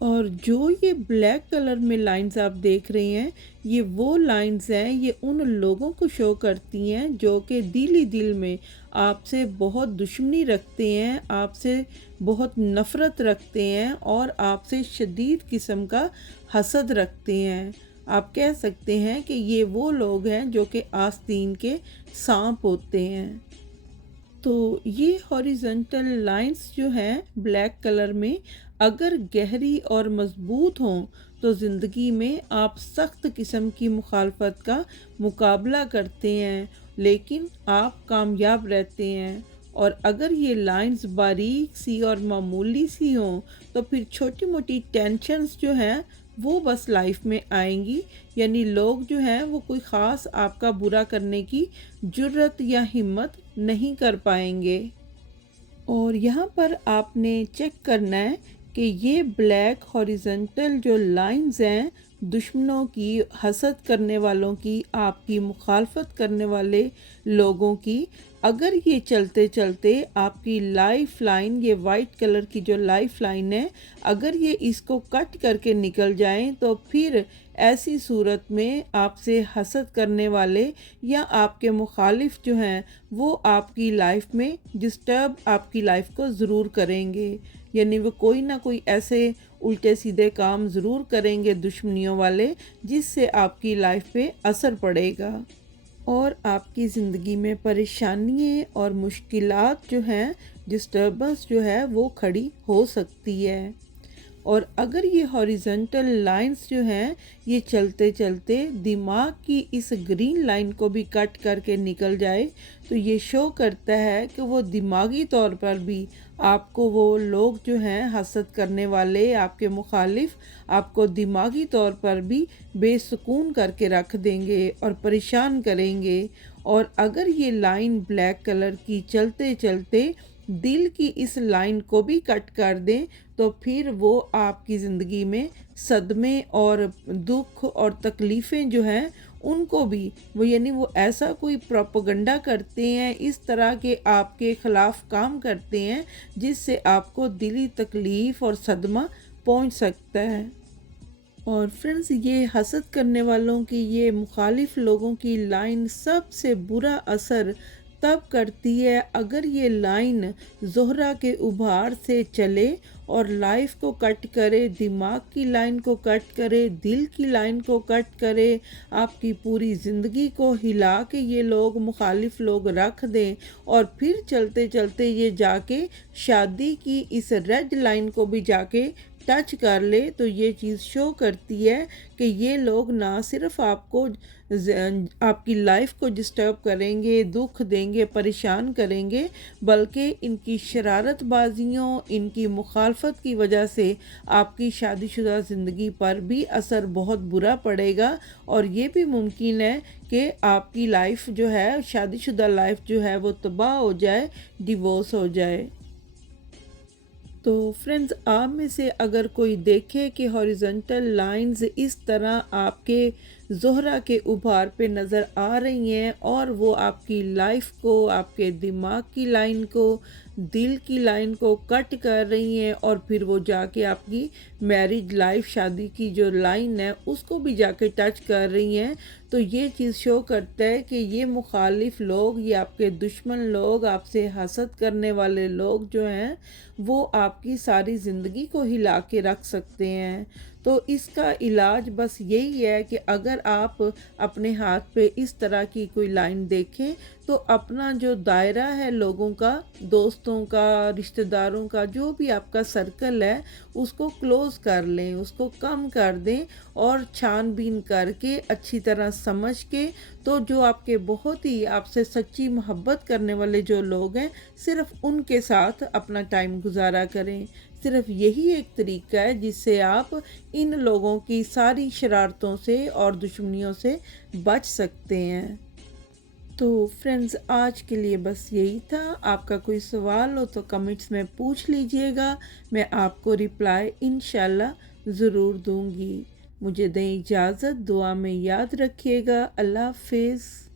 اور جو یہ بلیک کلر میں لائنز آپ دیکھ رہے ہیں، یہ وہ لائنز ہیں، یہ ان لوگوں کو شو کرتی ہیں جو کہ دل ہی دل میں آپ سے بہت دشمنی رکھتے ہیں، آپ سے بہت نفرت رکھتے ہیں اور آپ سے شدید قسم کا حسد رکھتے ہیں۔ آپ کہہ سکتے ہیں کہ یہ وہ لوگ ہیں جو کہ آستین کے سانپ ہوتے ہیں۔ تو یہ ہاریزنٹل لائنز جو ہیں بلیک کلر میں اگر گہری اور مضبوط ہوں تو زندگی میں آپ سخت قسم کی مخالفت کا مقابلہ کرتے ہیں لیکن آپ کامیاب رہتے ہیں، اور اگر یہ لائنز باریک سی اور معمولی سی ہوں تو پھر چھوٹی موٹی ٹینشنز جو ہیں وہ بس لائف میں آئیں گی، یعنی لوگ جو ہیں وہ کوئی خاص آپ کا برا کرنے کی جرت یا ہمت نہیں کر پائیں گے۔ اور یہاں پر آپ نے چیک کرنا ہے کہ یہ بلیک ہاریزنٹل جو لائنز ہیں دشمنوں کی، حسد کرنے والوں کی، آپ کی مخالفت کرنے والے لوگوں کی، اگر یہ چلتے چلتے آپ کی لائف لائن، یہ وائٹ کلر کی جو لائف لائن ہے، اگر یہ اس کو کٹ کر کے نکل جائیں تو پھر ایسی صورت میں آپ سے حسد کرنے والے یا آپ کے مخالف جو ہیں وہ آپ کی لائف میں ڈسٹرب آپ کی لائف کو ضرور کریں گے، یعنی وہ کوئی نہ کوئی ایسے الٹے سیدھے کام ضرور کریں گے دشمنیوں والے، جس سے آپ کی لائف پہ اثر پڑے گا اور آپ کی زندگی میں پریشانیاں اور مشکلات جو ہیں، ڈسٹربنس جو ہے وہ کھڑی ہو سکتی ہے۔ اور اگر یہ ہاریزنٹل لائنز جو ہیں یہ چلتے چلتے دماغ کی اس گرین لائن کو بھی کٹ کر کے نکل جائے تو یہ شو کرتا ہے کہ وہ دماغی طور پر بھی آپ کو، وہ لوگ جو ہیں حسد کرنے والے، آپ کے مخالف، آپ کو دماغی طور پر بھی بے سکون کر کے رکھ دیں گے اور پریشان کریں گے۔ اور اگر یہ لائن بلیک کلر کی چلتے چلتے دل کی اس لائن کو بھی کٹ کر دیں تو پھر وہ آپ کی زندگی میں صدمے اور دکھ اور تکلیفیں جو ہیں ان کو بھی وہ، یعنی وہ ایسا کوئی پروپیگنڈا کرتے ہیں، اس طرح کے آپ کے خلاف کام کرتے ہیں جس سے آپ کو دلی تکلیف اور صدمہ پہنچ سکتا ہے۔ اور فرینڈز، یہ حسد کرنے والوں کی، یہ مخالف لوگوں کی لائن سب سے برا اثر تب کرتی ہے اگر یہ لائن زہرہ کے ابھار سے چلے اور لائف کو کٹ کرے، دماغ کی لائن کو کٹ کرے، دل کی لائن کو کٹ کرے، آپ کی پوری زندگی کو ہلا کے یہ لوگ مخالف لوگ رکھ دیں اور پھر چلتے چلتے یہ جا کے شادی کی اس ریڈ لائن کو بھی جا کے ٹچ کر لے، تو یہ چیز شو کرتی ہے کہ یہ لوگ نہ صرف آپ کو، آپ کی لائف کو ڈسٹرب کریں گے، دکھ دیں گے، پریشان کریں گے، بلکہ ان کی شرارت بازیوں، ان کی مخالفت کی وجہ سے آپ کی شادی شدہ زندگی پر بھی اثر بہت برا پڑے گا، اور یہ بھی ممکن ہے کہ آپ کی لائف جو ہے، شادی شدہ لائف جو ہے وہ تباہ ہو جائے، ڈیورس ہو جائے۔ تو فرینڈز، آپ میں سے اگر کوئی دیکھے کہ ہاریزنٹل لائنز اس طرح آپ کے زہرہ کے ابھار پہ نظر آ رہی ہیں اور وہ آپ کی لائف کو، آپ کے دماغ کی لائن کو، دل کی لائن کو کٹ کر رہی ہیں اور پھر وہ جا کے آپ کی میرج لائف، شادی کی جو لائن ہے اس کو بھی جا کے ٹچ کر رہی ہیں، تو یہ چیز شو کرتا ہے کہ یہ مخالف لوگ، یہ آپ کے دشمن لوگ، آپ سے حسد کرنے والے لوگ جو ہیں وہ آپ کی ساری زندگی کو ہلا کے رکھ سکتے ہیں۔ تو اس کا علاج بس یہی ہے کہ اگر آپ اپنے ہاتھ پہ اس طرح کی کوئی لائن دیکھیں تو اپنا جو دائرہ ہے لوگوں کا، دوستوں کا، رشتہ داروں کا، جو بھی آپ کا سرکل ہے اس کو کلوز کر لیں، اس کو کم کر دیں اور چھان بین کر کے اچھی طرح سمجھ کے، تو جو آپ کے بہت ہی آپ سے سچی محبت کرنے والے جو لوگ ہیں صرف ان کے ساتھ اپنا ٹائم گزارا کریں۔ صرف یہی ایک طریقہ ہے جس سے آپ ان لوگوں کی ساری شرارتوں سے اور دشمنیوں سے بچ سکتے ہیں۔ تو فرینڈز، آج کے لیے بس یہی تھا۔ آپ کا کوئی سوال ہو تو کمنٹس میں پوچھ لیجئے گا، میں آپ کو رپلائی انشاءاللہ ضرور دوں گی۔ مجھے دیں اجازت، دعا میں یاد رکھیے گا۔ اللہ حافظ۔